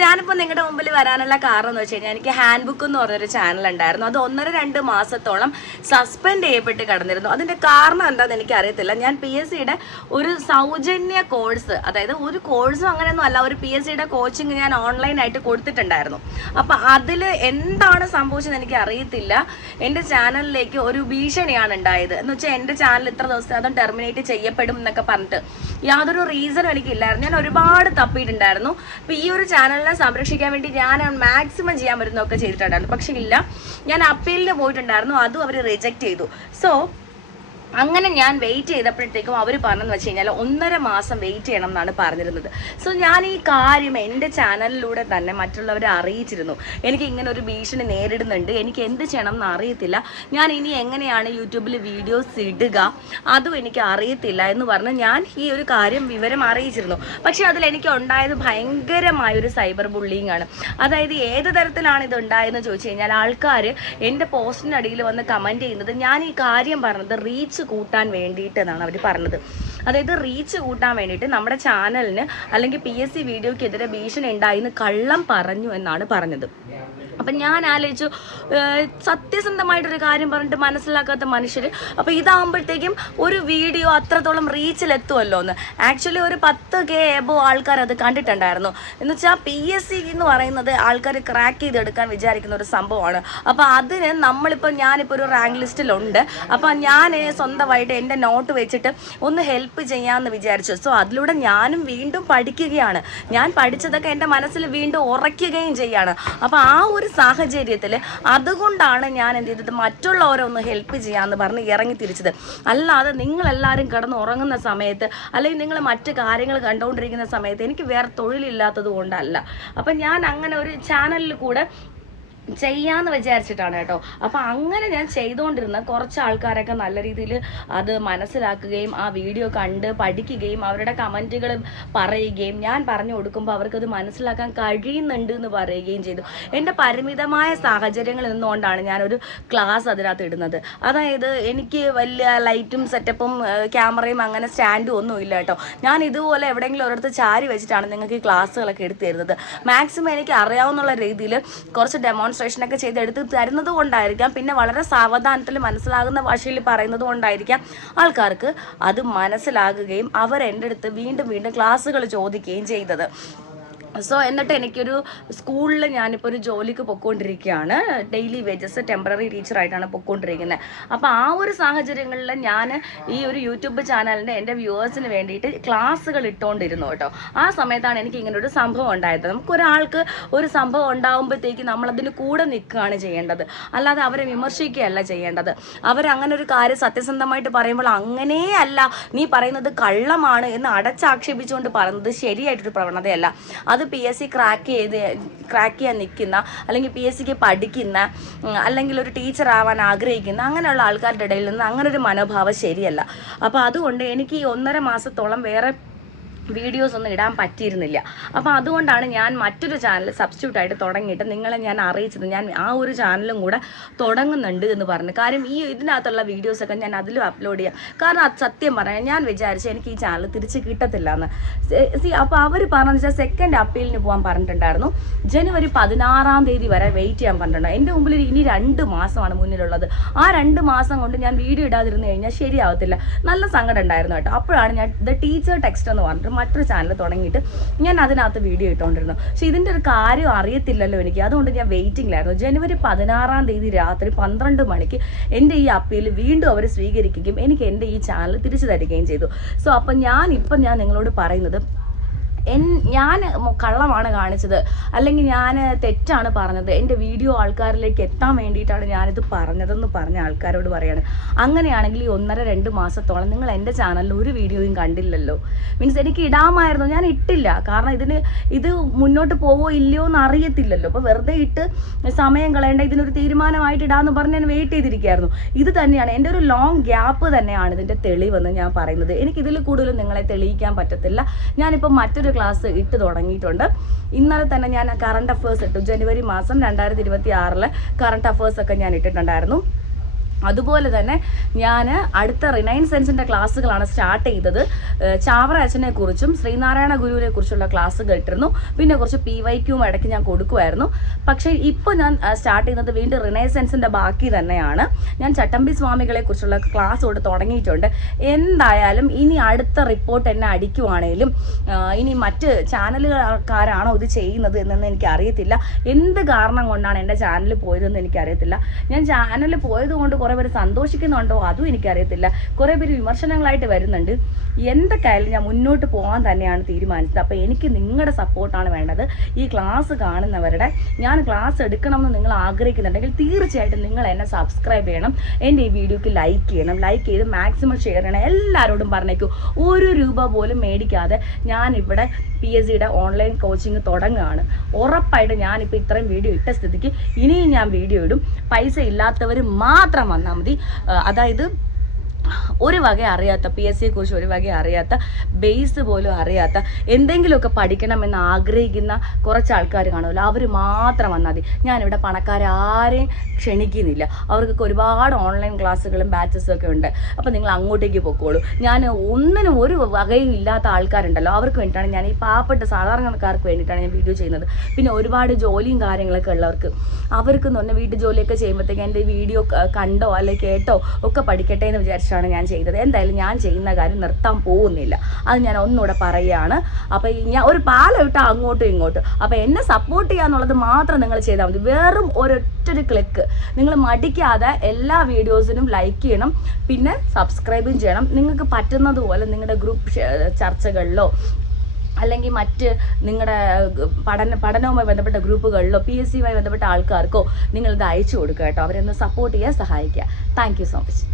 ഞാനിപ്പോൾ നിങ്ങളുടെ മുമ്പിൽ വരാനുള്ള കാരണം എന്ന് വെച്ച് കഴിഞ്ഞാൽ എനിക്ക് ഹാൻഡ് ബുക്ക് എന്ന് പറഞ്ഞൊരു ചാനൽ ഉണ്ടായിരുന്നു. അത് 1.5-2 മാസത്തോളം സസ്പെൻഡ് ചെയ്യപ്പെട്ട് കിടന്നിരുന്നു. അതിൻ്റെ കാരണം എന്താണെന്ന് എനിക്കറിയത്തില്ല. ഞാൻ PSCയുടെ ഒരു സൗജന്യ കോഴ്സ്, അതായത് ഒരു കോഴ്സും അങ്ങനെയൊന്നും അല്ല, ഒരു PSCയുടെ കോച്ചിങ് ഞാൻ ഓൺലൈനായിട്ട് കൊടുത്തിട്ടുണ്ടായിരുന്നു. അപ്പം അതിൽ എന്താണ് സംഭവിച്ചതെന്ന് എനിക്ക് അറിയത്തില്ല. എൻ്റെ ചാനലിലേക്ക് ഒരു ഭീഷണിയാണ് ഉണ്ടായത്. എന്ന് വെച്ചാൽ എൻ്റെ ചാനൽ ഇത്ര ദിവസത്തെ അതും ടെർമിനേറ്റ് ചെയ്യപ്പെടും എന്നൊക്കെ പറഞ്ഞിട്ട് യാതൊരു റീസണും എനിക്കില്ലായിരുന്നു. ഞാൻ ഒരുപാട് തപ്പിയിട്ടുണ്ടായിരുന്നു. അപ്പോൾ ഈ ഒരു ചാനലിനെ സംരക്ഷിക്കാൻ വേണ്ടി ഞാൻ മാക്സിമം ചെയ്യാൻ പറ്റുന്നതൊക്കെ ചെയ്തിട്ടുണ്ടായിരുന്നു. പക്ഷേ ഇല്ല, ഞാൻ അപ്പീലിന് പോയിട്ടുണ്ടായിരുന്നു, അതും അവർ റിജക്റ്റ് ചെയ്തു. സോ അങ്ങനെ ഞാൻ വെയിറ്റ് ചെയ്തപ്പോഴത്തേക്കും അവർ പറഞ്ഞെന്ന് വെച്ച് കഴിഞ്ഞാൽ 1.5 മാസം വെയിറ്റ് ചെയ്യണം എന്നാണ് പറഞ്ഞിരുന്നത്. സോ ഞാൻ ഈ കാര്യം എൻ്റെ ചാനലിലൂടെ തന്നെ മറ്റുള്ളവരെ അറിയിച്ചിരുന്നു. എനിക്ക് ഇങ്ങനെ ഒരു ഭീഷണി നേരിടുന്നുണ്ട്, എനിക്ക് എന്ത് ചെയ്യണം എന്ന് അറിയത്തില്ല, ഞാൻ ഇനി എങ്ങനെയാണ് യൂട്യൂബിൽ വീഡിയോസ് ഇടുക അതും എനിക്ക് അറിയത്തില്ല എന്ന് പറഞ്ഞ് ഞാൻ ഈ ഒരു വിവരം അറിയിച്ചിരുന്നു. പക്ഷേ അതിലെനിക്ക് ഉണ്ടായത് ഭയങ്കരമായൊരു സൈബർ ബുള്ളിങ് ആണ്. അതായത് ഏത് തരത്തിലാണ് ഇത് ഉണ്ടായതെന്ന് ചോദിച്ചു കഴിഞ്ഞാൽ ആൾക്കാർ എൻ്റെ പോസ്റ്റിനടിയിൽ വന്ന് കമൻറ്റ് ചെയ്യുന്നത് ഞാൻ ഈ കാര്യം പറഞ്ഞത് റീച്ച് കൂട്ടാൻ വേണ്ടിയിട്ട് എന്നാണ് അവർ പറഞ്ഞത്. അതായത് റീച്ച് കൂട്ടാൻ വേണ്ടിയിട്ട് നമ്മുടെ ചാനലിന് അല്ലെങ്കിൽ PSC വീഡിയോക്കെതിരെ ഭീഷണി ഉണ്ടായിന്ന് കള്ളം പറഞ്ഞു എന്നാണ് പറഞ്ഞത്. അപ്പം ഞാൻ ആലോചിച്ചു, സത്യസന്ധമായിട്ടൊരു കാര്യം പറഞ്ഞിട്ട് മനസ്സിലാക്കാത്ത മനുഷ്യർ അപ്പോൾ ഇതാകുമ്പോഴത്തേക്കും ഒരു വീഡിയോ അത്രത്തോളം റീച്ചിലെത്തുമല്ലോ എന്ന്. ആക്ച്വലി ഒരു 10K എബോ ആൾക്കാർ അത് കണ്ടിട്ടുണ്ടായിരുന്നു. എന്ന് വെച്ചാൽ PSC എന്ന് പറയുന്നത് ആൾക്കാർ ക്രാക്ക് ചെയ്തെടുക്കാൻ വിചാരിക്കുന്ന ഒരു സംഭവമാണ്. അപ്പോൾ അതിന് ഞാനിപ്പോൾ ഒരു റാങ്ക് ലിസ്റ്റിലുണ്ട്. അപ്പോൾ ഞാൻ സ്വന്തമായിട്ട് എൻ്റെ നോട്ട് വെച്ചിട്ട് ഒന്ന് ഹെൽപ്പ് ചെയ്യാമെന്ന് വിചാരിച്ചു. സോ അതിലൂടെ ഞാനും വീണ്ടും പഠിക്കുകയാണ്. ഞാൻ പഠിച്ചതൊക്കെ എൻ്റെ മനസ്സിൽ വീണ്ടും ഉറയ്ക്കുകയും ചെയ്യാണ്. അപ്പോൾ ആ ഒരു സാഹചര്യത്തിൽ അതുകൊണ്ടാണ് ഞാൻ എന്ത് ചെയ്തത്, മറ്റുള്ളവരെ ഒന്ന് ഹെൽപ്പ് ചെയ്യാമെന്ന് പറഞ്ഞ് ഇറങ്ങി തിരിച്ചത്. അല്ലാതെ നിങ്ങളെല്ലാവരും കിടന്ന് ഉറങ്ങുന്ന സമയത്ത് അല്ലെങ്കിൽ നിങ്ങൾ മറ്റു കാര്യങ്ങൾ കണ്ടുകൊണ്ടിരിക്കുന്ന സമയത്ത് എനിക്ക് വേറെ തൊഴിലില്ലാത്തത് കൊണ്ടല്ല. അപ്പം ഞാൻ അങ്ങനെ ഒരു ചാനലിൽ കൂടെ ചെയ്യാമെന്ന് വിചാരിച്ചിട്ടാണ് കേട്ടോ. അപ്പോൾ അങ്ങനെ ഞാൻ ചെയ്തുകൊണ്ടിരുന്ന കുറച്ച് ആൾക്കാരൊക്കെ നല്ല രീതിയിൽ അത് മനസ്സിലാക്കുകയും ആ വീഡിയോ കണ്ട് പഠിക്കുകയും അവരുടെ കമൻറ്റുകൾ പറയുകയും ഞാൻ പറഞ്ഞു കൊടുക്കുമ്പോൾ അവർക്കത് മനസ്സിലാക്കാൻ കഴിയുന്നുണ്ട് എന്ന് പറയുകയും ചെയ്തു. എൻ്റെ പരിമിതമായ സാഹചര്യങ്ങളിൽ നിന്നുകൊണ്ടാണ് ഞാനൊരു ക്ലാസ് അതിനകത്ത് ഇടുന്നത്. അതായത് എനിക്ക് വലിയ ലൈറ്റും സെറ്റപ്പും ക്യാമറയും അങ്ങനെ സ്റ്റാൻഡും ഒന്നും ഇല്ല കേട്ടോ. ഞാൻ ഇതുപോലെ എവിടെയെങ്കിലും ഒരിടത്ത് ചാരി വെച്ചിട്ടാണ് നിങ്ങൾക്ക് ഈ ക്ലാസ്സുകളൊക്കെ എടുത്തു തരുന്നത്. മാക്സിമം എനിക്ക് അറിയാവുന്ന രീതിയിൽ കുറച്ച് ഡെമോൺസ്ട്രേഷനൊക്കെ ചെയ്തെടുത്ത് തരുന്നത് കൊണ്ടായിരിക്കാം, പിന്നെ വളരെ സാവധാനത്തിൽ മനസ്സിലാകുന്ന ഭാഷയിൽ പറയുന്നത് കൊണ്ടായിരിക്കാം ആൾക്കാർക്ക് അത് മനസ്സിലാകുകയും അവർ എൻ്റെ അടുത്ത് വീണ്ടും വീണ്ടും ക്ലാസ്സുകൾ ചോദിക്കുകയും ചെയ്തത്. സോ എന്നിട്ട് എനിക്കൊരു സ്കൂളിൽ ഞാനിപ്പോൾ ഒരു ജോലിക്ക് പൊയ്ക്കൊണ്ടിരിക്കുകയാണ്. ഡെയിലി വേജസ് ടെമ്പററി ടീച്ചറായിട്ടാണ് പൊയ്ക്കൊണ്ടിരിക്കുന്നത്. അപ്പോൾ ആ ഒരു സാഹചര്യങ്ങളിൽ ഞാൻ ഈ ഒരു യൂട്യൂബ് ചാനലിൻ്റെ എൻ്റെ വ്യൂവേഴ്സിന് വേണ്ടിയിട്ട് ക്ലാസ്സുകൾ ഇട്ടുകൊണ്ടിരുന്നു കേട്ടോ. ആ സമയത്താണ് എനിക്ക് ഇങ്ങനൊരു സംഭവം ഉണ്ടായത്. നമുക്കൊരാൾക്ക് ഒരു സംഭവം ഉണ്ടാകുമ്പോഴത്തേക്ക് നമ്മളതിന് കൂടെ നിൽക്കുകയാണ് ചെയ്യേണ്ടത്, അല്ലാതെ അവരെ വിമർശിക്കുകയല്ല ചെയ്യേണ്ടത്. അവരങ്ങനെ ഒരു കാര്യം സത്യസന്ധമായിട്ട് പറയുമ്പോൾ അങ്ങനെയല്ല, നീ പറയുന്നത് കള്ളമാണ് എന്ന് അടച്ചാക്ഷേപിച്ചുകൊണ്ട് പറയുന്നത് ശരിയായിട്ടൊരു പ്രവണതയല്ല. അത് PSC ക്രാക്ക് ചെയ്യാൻ നിൽക്കുന്ന അല്ലെങ്കിൽ PSCക്ക് പഠിക്കുന്ന അല്ലെങ്കിൽ ഒരു ടീച്ചർ ആവാൻ ആഗ്രഹിക്കുന്ന അങ്ങനെയുള്ള ആൾക്കാരുടെ ഇടയിൽ നിന്ന് അങ്ങനെ ഒരു മനോഭാവം ശരിയല്ല. അപ്പോൾ അതുകൊണ്ട് എനിക്ക് ഈ 1.5 മാസത്തോളം വേറെ വീഡിയോസ് ഒന്നും ഇടാൻ പറ്റിയിരുന്നില്ല. അപ്പോൾ അതുകൊണ്ടാണ് ഞാൻ മറ്റൊരു ചാനൽ സബ്സ്റ്റിറ്റ്യൂട്ടായിട്ട് തുടങ്ങിയിട്ട് നിങ്ങളെ ഞാൻ അറിയിച്ചത്. ഞാൻ ആ ഒരു ചാനലും കൂടെ തുടങ്ങുന്നുണ്ട് എന്ന് പറഞ്ഞു. കാര്യം ഈ ഇതിനകത്തുള്ള വീഡിയോസൊക്കെ ഞാൻ അതിലും അപ്ലോഡ് ചെയ്യാം. കാരണം അത് സത്യം പറയാം, ഞാൻ വിചാരിച്ചു എനിക്ക് ഈ ചാനൽ തിരിച്ച് കിട്ടത്തില്ല എന്ന്. അപ്പോൾ അവർ പറഞ്ഞതെന്ന് വെച്ചാൽ സെക്കൻഡ് അപ്പീലിന് പോകാൻ പറഞ്ഞിട്ടുണ്ടായിരുന്നു. ജനുവരി 16-ാം തീയതി വരെ വെയിറ്റ് ചെയ്യാൻ പറഞ്ഞിട്ടുണ്ട്. എൻ്റെ മുമ്പിൽ ഇനി 2 മാസമാണ് മുന്നിലുള്ളത്. ആ 2 മാസം കൊണ്ട് ഞാൻ വീഡിയോ ഇടാതിരുന്നു കഴിഞ്ഞാൽ ശരിയാവത്തില്ല. നല്ല സങ്കടം ഉണ്ടായിരുന്നു കേട്ടോ. അപ്പോഴാണ് ഞാൻ ദ ടീച്ചർ ടെക്സ്റ്റ് എന്ന് പറഞ്ഞിട്ട് മറ്റൊരു ചാനൽ തുടങ്ങിയിട്ട് ഞാൻ അതിനകത്ത് വീഡിയോ ഇട്ടുകൊണ്ടിരുന്നു. പക്ഷെ ഇതിൻ്റെ ഒരു കാര്യം അറിയത്തില്ലല്ലോ എനിക്ക്, അതുകൊണ്ട് ഞാൻ വെയിറ്റിംഗിലായിരുന്നു. ജനുവരി 16-ാം തീയതി രാത്രി 12 മണിക്ക് എൻ്റെ ഈ അപ്പീൽ വീണ്ടും അവർ സ്വീകരിക്കുകയും എനിക്ക് എൻ്റെ ഈ ചാനൽ തിരിച്ചു തരികയും ചെയ്തു. സോ അപ്പം ഞാൻ നിങ്ങളോട് പറയുന്നത്, ഞാൻ കള്ളമാണ് കാണിച്ചത് അല്ലെങ്കിൽ ഞാൻ തെറ്റാണ് പറഞ്ഞത്, എൻ്റെ വീഡിയോ ആൾക്കാരിലേക്ക് എത്താൻ വേണ്ടിയിട്ടാണ് ഞാനിത് പറഞ്ഞതെന്ന് പറഞ്ഞ ആൾക്കാരോട് പറയാണ്. അങ്ങനെയാണെങ്കിൽ ഈ 1.5-2 മാസത്തോളം നിങ്ങൾ എൻ്റെ ചാനലിൽ ഒരു വീഡിയോയും കണ്ടില്ലല്ലോ. മീൻസ് എനിക്ക് ഇടാമായിരുന്നു, ഞാൻ ഇട്ടില്ല. കാരണം ഇത് മുന്നോട്ട് പോവോ ഇല്ലയോ എന്ന് അറിയത്തില്ലല്ലോ. അപ്പോൾ വെറുതെ ഇട്ട് സമയം കളയേണ്ട, ഇതിനൊരു തീരുമാനമായിട്ട് ഇടാമെന്ന് പറഞ്ഞ് ഞാൻ വെയിറ്റ് ചെയ്തിരിക്കുകയായിരുന്നു. ഇത് തന്നെയാണ് എൻ്റെ ഒരു ലോങ് ഗ്യാപ്പ് തന്നെയാണ് ഇതിൻ്റെ തെളിവെന്ന് ഞാൻ പറയുന്നത്. എനിക്കിതിൽ കൂടുതലും നിങ്ങളെ തെളിയിക്കാൻ പറ്റത്തില്ല. ഞാനിപ്പോൾ മറ്റൊരു ക്ലാസ് ഇട്ട് തുടങ്ങിയിട്ടുണ്ട്. ഇന്നലെ തന്നെ ഞാൻ കറണ്ട് അഫേഴ്സ് ഇട്ടു. ജനുവരി മാസം 2026 കറണ്ട് അഫേഴ്സ് ഒക്കെ ഞാൻ ഇട്ടിട്ടുണ്ടായിരുന്നു. അതുപോലെ തന്നെ ഞാൻ അടുത്ത റിനൈൻസെൻസിൻ്റെ ക്ലാസ്സുകളാണ് സ്റ്റാർട്ട് ചെയ്തത്. ചാവറ അച്ഛനെ കുറിച്ചും ശ്രീനാരായണ ഗുരുവിനെ കുറിച്ചുള്ള ക്ലാസ് കേട്ടിരുന്നു. പിന്നെ കുറച്ച് PYQയും ഇടയ്ക്ക് ഞാൻ കൊടുക്കുമായിരുന്നു. പക്ഷേ ഇപ്പോൾ ഞാൻ സ്റ്റാർട്ട് ചെയ്യുന്നത് വീണ്ടും റിനൈസെൻസിൻ്റെ ബാക്കി തന്നെയാണ്. ഞാൻ ചട്ടമ്പി സ്വാമികളെ കുറിച്ചുള്ള ക്ലാസ് കൊണ്ട് തുടങ്ങിയിട്ടുണ്ട്. എന്തായാലും ഇനി അടുത്ത റിപ്പോർട്ട് എന്നെ അടിക്കുവാണേലും ഇനി മറ്റ് ചാനലുകാരാണോ ഇത് ചെയ്യുന്നത് എന്നൊന്നും എനിക്കറിയത്തില്ല. എന്ത് കാരണം കൊണ്ടാണ് എൻ്റെ ചാനൽ പോയതെന്ന് എനിക്കറിയത്തില്ല. ഞാൻ ചാനൽ പോയത് കൊണ്ട് കുറേ പേര് സന്തോഷിക്കുന്നുണ്ടോ അതും എനിക്കറിയത്തില്ല. കുറേ പേര് വിമർശനങ്ങളായിട്ട് വരുന്നുണ്ട്. എന്തൊക്കെയായാലും ഞാൻ മുന്നോട്ട് പോകാൻ തന്നെയാണ് തീരുമാനിച്ചത്. അപ്പോൾ എനിക്ക് നിങ്ങളുടെ സപ്പോർട്ടാണ് വേണ്ടത്. ഈ ക്ലാസ് കാണുന്നവരുടെ, ഞാൻ ക്ലാസ് എടുക്കണമെന്ന് നിങ്ങൾ ആഗ്രഹിക്കുന്നുണ്ടെങ്കിൽ തീർച്ചയായിട്ടും നിങ്ങൾ എന്നെ സബ്സ്ക്രൈബ് ചെയ്യണം. എൻ്റെ ഈ വീഡിയോക്ക് ലൈക്ക് ചെയ്യണം. ലൈക്ക് ചെയ്ത് മാക്സിമം ഷെയർ ചെയ്യണം. എല്ലാവരോടും പറഞ്ഞേക്കൂ, 1 രൂപ പോലും മേടിക്കാതെ ഞാനിവിടെ PSCയുടെ ഓൺലൈൻ കോച്ചിങ് തുടങ്ങുകയാണ്. ഉറപ്പായിട്ട് ഞാനിപ്പോൾ ഇത്രയും വീഡിയോ ഇട്ട സ്ഥിതിക്ക് ഇനിയും ഞാൻ വീഡിയോ ഇടും. പൈസ ഇല്ലാത്തവർ മാത്രം വന്നാൽ മതി. അതായത് ഒരു വക അറിയാത്ത, PSCയെ കുറിച്ച് ഒരു വക അറിയാത്ത, ബേസ് പോലും അറിയാത്ത, എന്തെങ്കിലുമൊക്കെ പഠിക്കണമെന്ന് ആഗ്രഹിക്കുന്ന കുറച്ച് ആൾക്കാർ കാണുമല്ലോ, അവർ മാത്രം വന്നാൽ മതി. ഞാനിവിടെ പണക്കാരാരെയും ക്ഷണിക്കുന്നില്ല. അവർക്കൊക്കെ ഒരുപാട് ഓൺലൈൻ ക്ലാസ്സുകളും ബാച്ചസും ഒക്കെ ഉണ്ട്. അപ്പോൾ നിങ്ങൾ അങ്ങോട്ടേക്ക് പൊക്കോളൂ. ഞാൻ ഒന്നിനും ഒരു വകയും ഇല്ലാത്ത ആൾക്കാരുണ്ടല്ലോ, അവർക്ക് വേണ്ടിയിട്ടാണ് ഞാൻ, ഈ പാവപ്പെട്ട സാധാരണക്കാർക്ക് വേണ്ടിയിട്ടാണ് ഞാൻ വീഡിയോ ചെയ്യുന്നത്. പിന്നെ ഒരുപാട് ജോലിയും കാര്യങ്ങളൊക്കെ ഉള്ളവർക്ക്, അവർക്കെന്ന് പറഞ്ഞാൽ വീട്ടു ജോലിയൊക്കെ ചെയ്യുമ്പോഴത്തേക്ക് എൻ്റെ വീഡിയോ കണ്ടോ അല്ലെങ്കിൽ കേട്ടോ ഒക്കെ പഠിക്കട്ടെ എന്ന് വിചാരിച്ചാണ് ഞാൻ ചെയ്തത്. എന്തായാലും ഞാൻ ചെയ്യുന്ന കാര്യം നിർത്താൻ പോകുന്നില്ല. അത് ഞാൻ ഒന്നുകൂടെ പറയുകയാണ്. അപ്പോൾ ഞാൻ ഒരു പാലം ഇട്ടാൽ അങ്ങോട്ടും ഇങ്ങോട്ടും. അപ്പോൾ എന്നെ സപ്പോർട്ട് ചെയ്യാന്നുള്ളത് മാത്രം നിങ്ങൾ ചെയ്താൽ മതി. വെറും ഒരൊറ്റൊരു ക്ലിക്ക്. നിങ്ങൾ മടിക്കാതെ എല്ലാ വീഡിയോസിനും ലൈക്ക് ചെയ്യണം, പിന്നെ സബ്സ്ക്രൈബും ചെയ്യണം. നിങ്ങൾക്ക് പറ്റുന്നത് പോലെ നിങ്ങളുടെ ഗ്രൂപ്പ് ചർച്ചകളിലോ അല്ലെങ്കിൽ മറ്റ് നിങ്ങളുടെ പഠനവുമായി ബന്ധപ്പെട്ട ഗ്രൂപ്പുകളിലോ PSCയുമായി ബന്ധപ്പെട്ട ആൾക്കാർക്കോ നിങ്ങളിത് അയച്ചു കൊടുക്കുക കേട്ടോ. അവരൊന്ന് സപ്പോർട്ട് ചെയ്യാൻ സഹായിക്കുക. Thank you so much.